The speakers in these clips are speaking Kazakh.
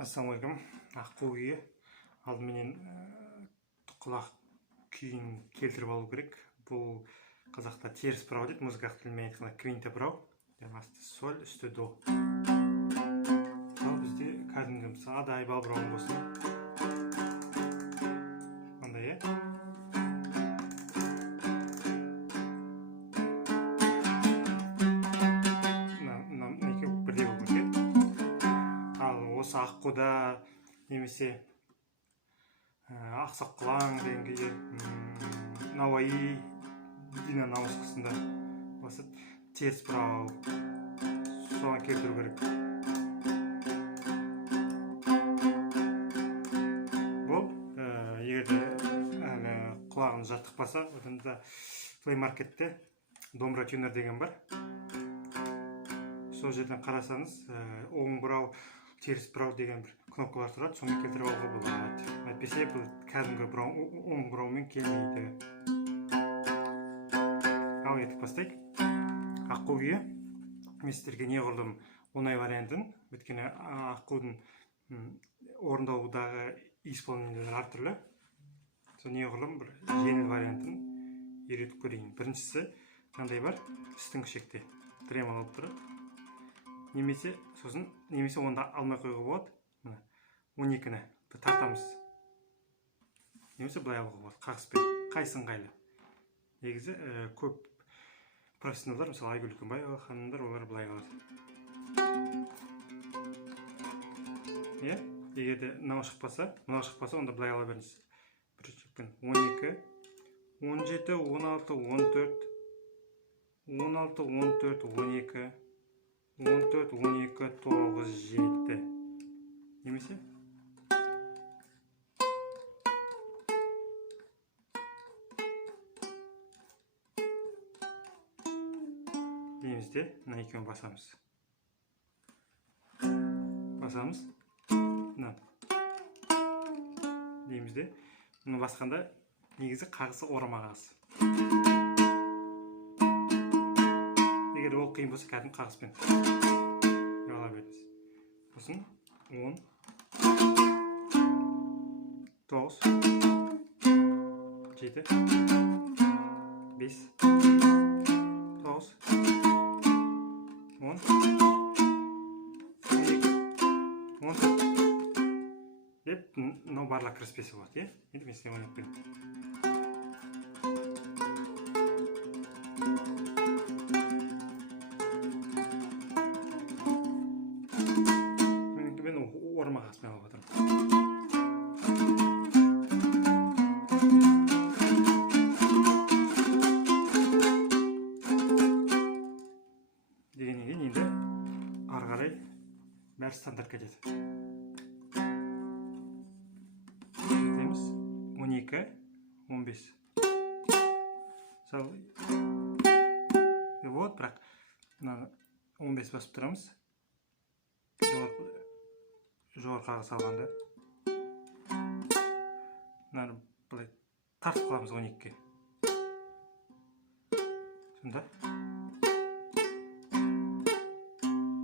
Ассалаумағалейкум. Аққу күйі алдыменен құлақ күйін келтіріп алу керек. Бұл қазақта теріс бұрау дейді, музыкалық тілмен айтқанда квинта бұрау. Асты соль, үсті до. Ал бізде кәдімгі мысалы ай бал бұрауын болсын. Андай осы аққуда немесе ақсақ құлаң деген күйде науаи дина намысқысында осы теріс бұрау соған келтіру керек. Бұл егерде құлағын жаттықпаса, одан плей маркетте домбыра тюнер деген бар. Сол жерден қарасаңыз оң бұрау, теріс бұрау деген бір кнопкалар тұрады, соны келтіріп алуға болады. Әйтпесе бұл кәдімгі оң бұраумен келмейді. Ал етіп бастайық. Аққу күйі мен сіздерге не қылдым оңай вариантын, өйткені аққудың орындаудағы исполнениелері әртүрлі. Сол не қылдым бір жеңіл вариантын үйретіп көрейін. Біріншісі қандай бар? Үстің шекте тремоло болып тұрады. Немесе онда алмай қойға болады. 12-ні тартамыз. Немесе бұлай алуға болады. Қағыспен. Қайсы ыңғайлы. Негізі көп профессионалдар, мысалы Айгүл Күнбаева ханымдар, олар бұлай алады. Егерде мынау шықпаса, онда бұлай ала беріңіз. 12, 17, 16, 14, 16, 14, 12, 14, 12, 9, 7. Немесе? Деймізде, мына екеуін басамыз. Басамыз. Деймізде, мұны басқанда негізі қағысы орама қағысы. Егер ол қиын болса, кәдім қағыспен ала беріңіз. Сосын 10, 9, 7, 5, 9, 10, 12, деп, мынау барлық кіріспесі болады. Енді мен сізге ойнап берейін. Орама қағысымен алып отырмын. Дегеннен кейін енді ары қарай бәрі стандарт кетеді. 12, 15. Вот, бірақ 15 басып тұрамыз. Жоғар қағыс алғанда бұлай тартып қаламыз 12-ке. Сонда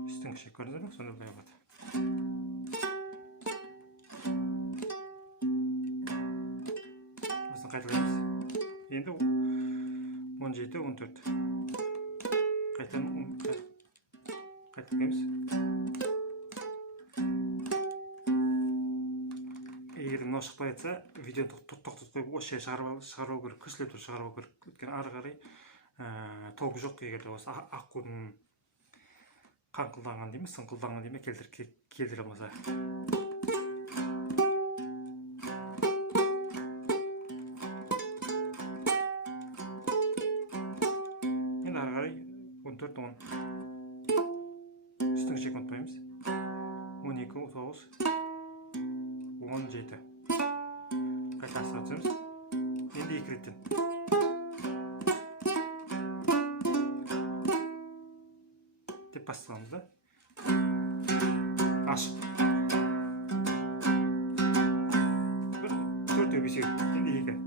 үстің кіші көрінді ме? Сонда бұлай болады. Осыны қайталаймыз. Енді 17, 14. Қайталаймыз. Егер мынау шықпай жатса, видеоны тоқтатып қойып, осы жерге шығару керек, көсіліп тұрып шығару керек. Өйткені ары қарай толық жоқ, егерде осы аққудың қаңқылданған дейміз, сыңқылданған дейміз, келтіре алмаса. Енді ары қарай 14, 10. Үстің шек ұмытпаймыз. 12, 9, 17. Қайта астыға түсеміз. Енді 2 реттен. Деп бастығамыз да. Ашық. 4-ге 5-ге. Енді 2.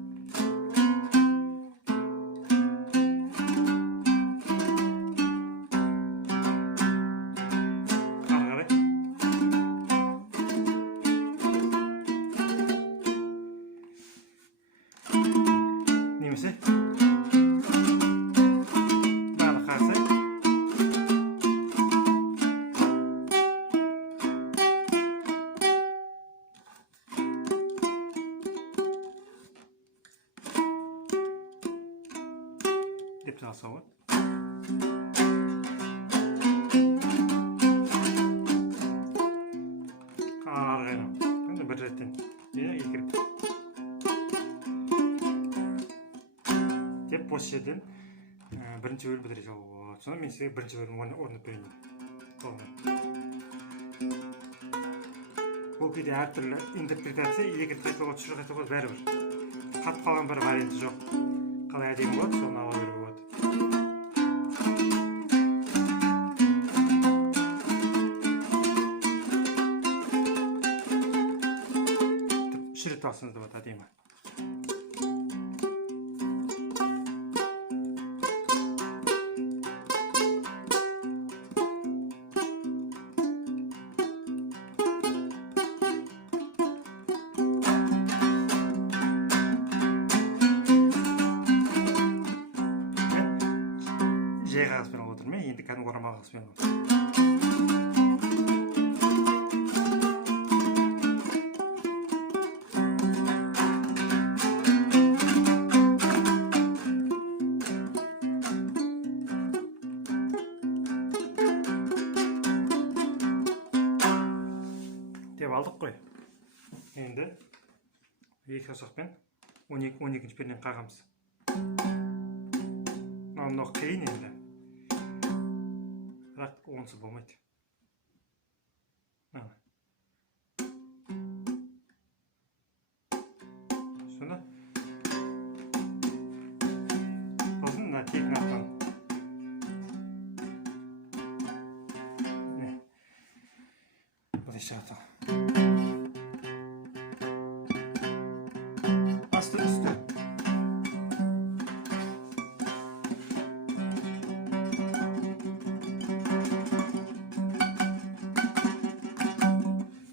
Ары қарай. деп салса болады. Қарғайна. Енді бір реттен. Екі рет. Деп бос жерден бірінші бөлім бітіре салуға болады. Сонда мен сізге бірінші бөлім орындап берейін. Бұл кейде әртүрлі интерпретация, екі рет қайтуға, үш рет қайтуға бәрібір. Қатып қалған бір варианты жоқ. Қалай әдемі болады, соны ала беруге болады. Үш рет алсаңыз да болады, әдемі. Жай қағазбен отырмай, енді кәдімгі орамал қағазбен отыр. Деп алдық қой. Енді екі саусақпен 12-ші пернені қағамыз. Мынау қиын енді. Бірақ онсыз болмайды. Сонда сосын мына тегін аттан. Бұлай шығады. Асты үсті.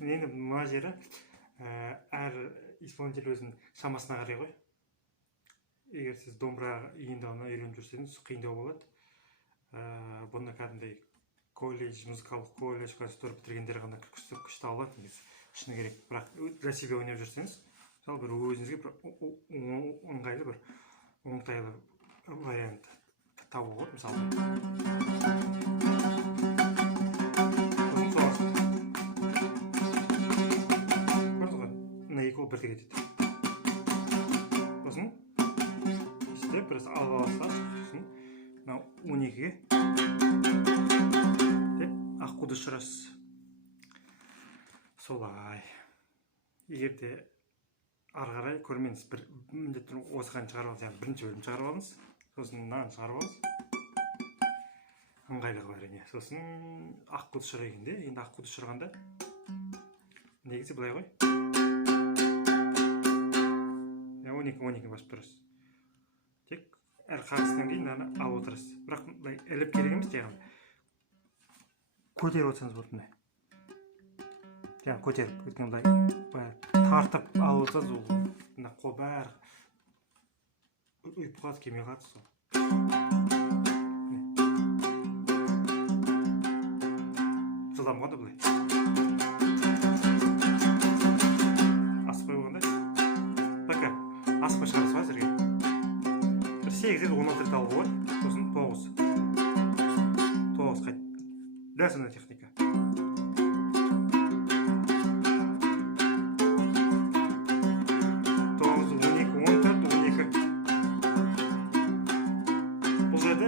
Енді мына жері әр исполнитель өзінің шамасына қарай ғой. Егер сіз домбыра иындауына үйреніп жүрсеңіз, қиындау болады. Бұны кәдімгідей колледж, музыкалық колледж, консерватория бітіргендер ғана күшті алады. Шыны керек. Бірақ для себя ойнап жүрсеңіз, мысалы бір өзіңізге бір оңғайлы, бір оңтайлы вариант табуға болады. Мысалы бірге кетеді. Сосын істеп біраз алып аласыз. Сосын мынау 12-ге деп аққуды ұшырасыз. Солай. Егер де ары қарай көрмеңіз, бір міндетті осыған шығарып алыңыз, яғни бірінші бөлім шығарып алыңыз. Сосын мынаны шығарып алыңыз. Ыңғайлығы бар ене. Сосын аққуды ұшырайын де. Енді аққуды ұшырғанда негізі былай ғой. 12 басып тұрасыз. Тек әр қағыстан кейін мынаны алып отырасыз. Бірақ іліп керек емес, яғни көтеріп отырсаңыз болады мынай. Яғни көтеріп, өйткені былай тартып алып отырсаңыз, ол мына қол бәрі ұйып қалады, келмей қалады сол. Жылдам қойды былай. Асықпай шығарасыз ба әзірге? Бір 8-16 рет алуға болады, сосын 9 қайт. Дәл сондай техника. 9, 12, 14, 12. Бұл жерде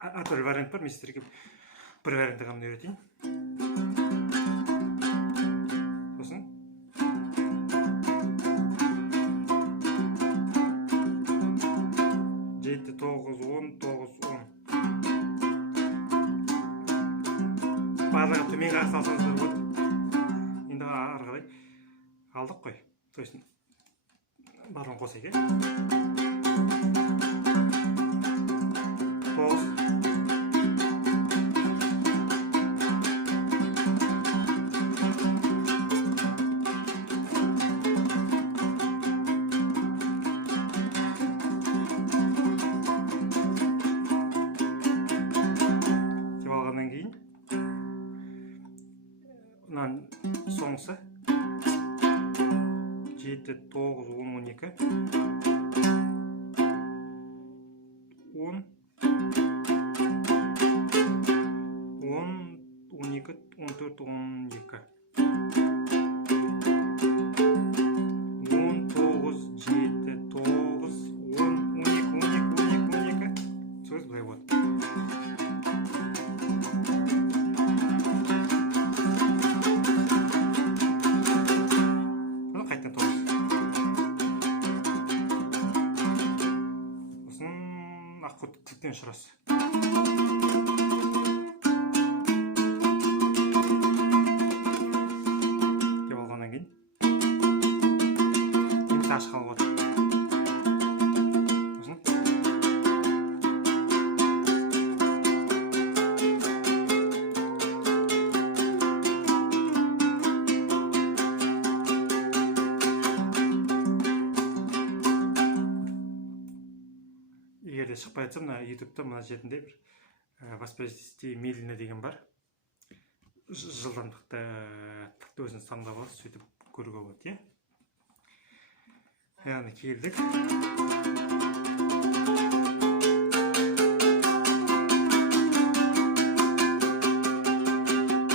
әртүрлі вариант бар, мен сіздерге бір вариантты ғана үйретейін. Сосын 7, 9, 10, 9, 10. Барлығы төмен қарсы алсаңыздар болады. Енді ары қарай алдық қой. Сосын барлығын қосайық. 9. Соңғысы 7, 9, 10, 12, 10, тетіктен ұшырасыз. Деп алғаннан кейін немесе ашық қалып отыр. Егер де шықпай жатса, мына ютубта мына жерінде бір воспроизвести медленно деген бар. Жылдамдықты өзіңіз таңдап аласыз, сөйтіп көруге болады, иә. Яғни келдік.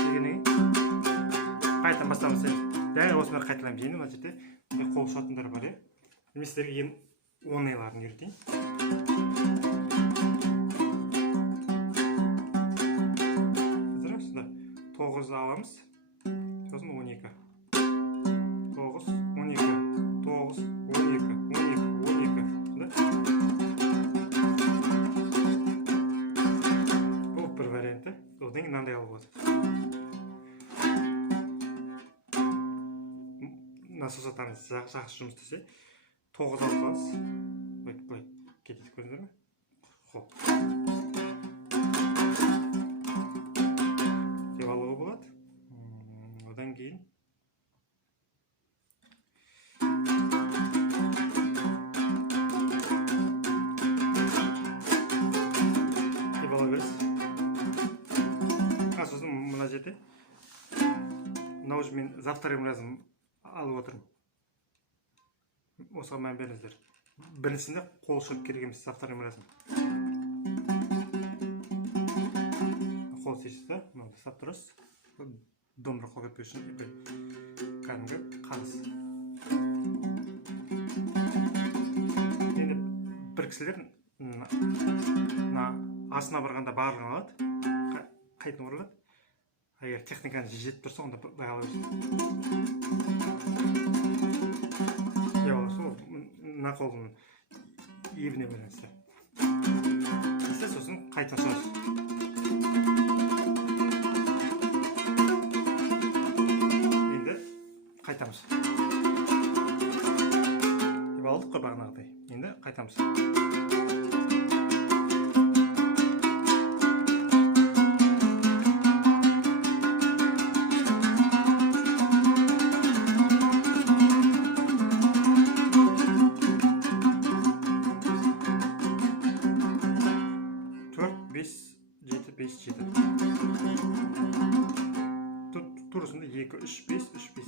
Дегеннен қайтадан бастамыз. Дәл осыны қайталаймыз. Енді мына жерде қол ұшатындар бар, иә. Мен сіздерге ең оңайларын үйретейін. Тоғыз аламыз, сосын 12. 9, 12, 9, 12, 12, 12. Бұл бір варианты. Одан кейін мынандай алып отыр. Насосатаңыз жақсы жұмыс істесе, 9 алып қаласыз. Былай кетеді, көрдіңіздер ме? Хоп. Одан кейін деп ала бересіз. Сосын мына жерде мынау үшін мен за вторым разом алып отырмын. Осыған мән беріңіздер. Біріншісінде қол шығып керек емес, за вторым разом. Қол сейсіз да, мынау ұстап тұрасыз. Домбыра қол кетпеу үшін кәдімгі қағыс. Енді бір кісілер астына барғанда барлығын алады, қайтын оралады. Егер техниканы жетіп тұрса, онда былай ала берсін. Мына қолдың ебіне байланысты. Сосын қайтын шығарсыз. Қайтамыз. Деп алдық қой бағанағыдай. Енді қайтамыз. Төрт, бес, жеті, бес, жеті. Турысында 2, 3, 5, 3, 5.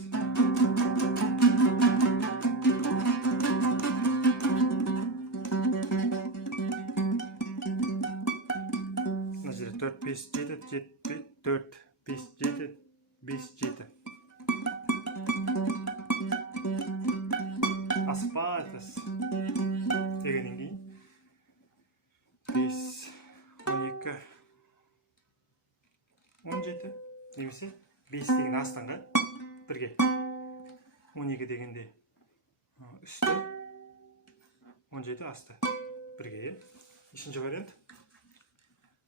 Мына жерде 4, 5, 7, 4, 5, 7, 5, 7. Аспай айтасыз. Дегеннен кейін 5, 12, 17 немесе 5 деген астыңғы бірге, 12 дегенде үсті, 17 асты бірге. Үшінші вариант.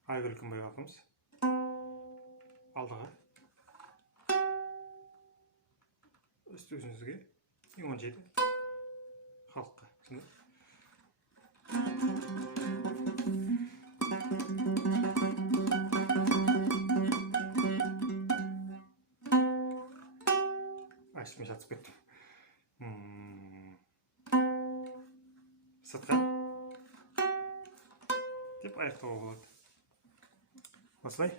Айгүл Күнбай апамыз алдыға, үсті өзіңізге, 17 халыққа. Ашымен жатып кеттім. Сыртқа деп аяқтауға болады. Осылай.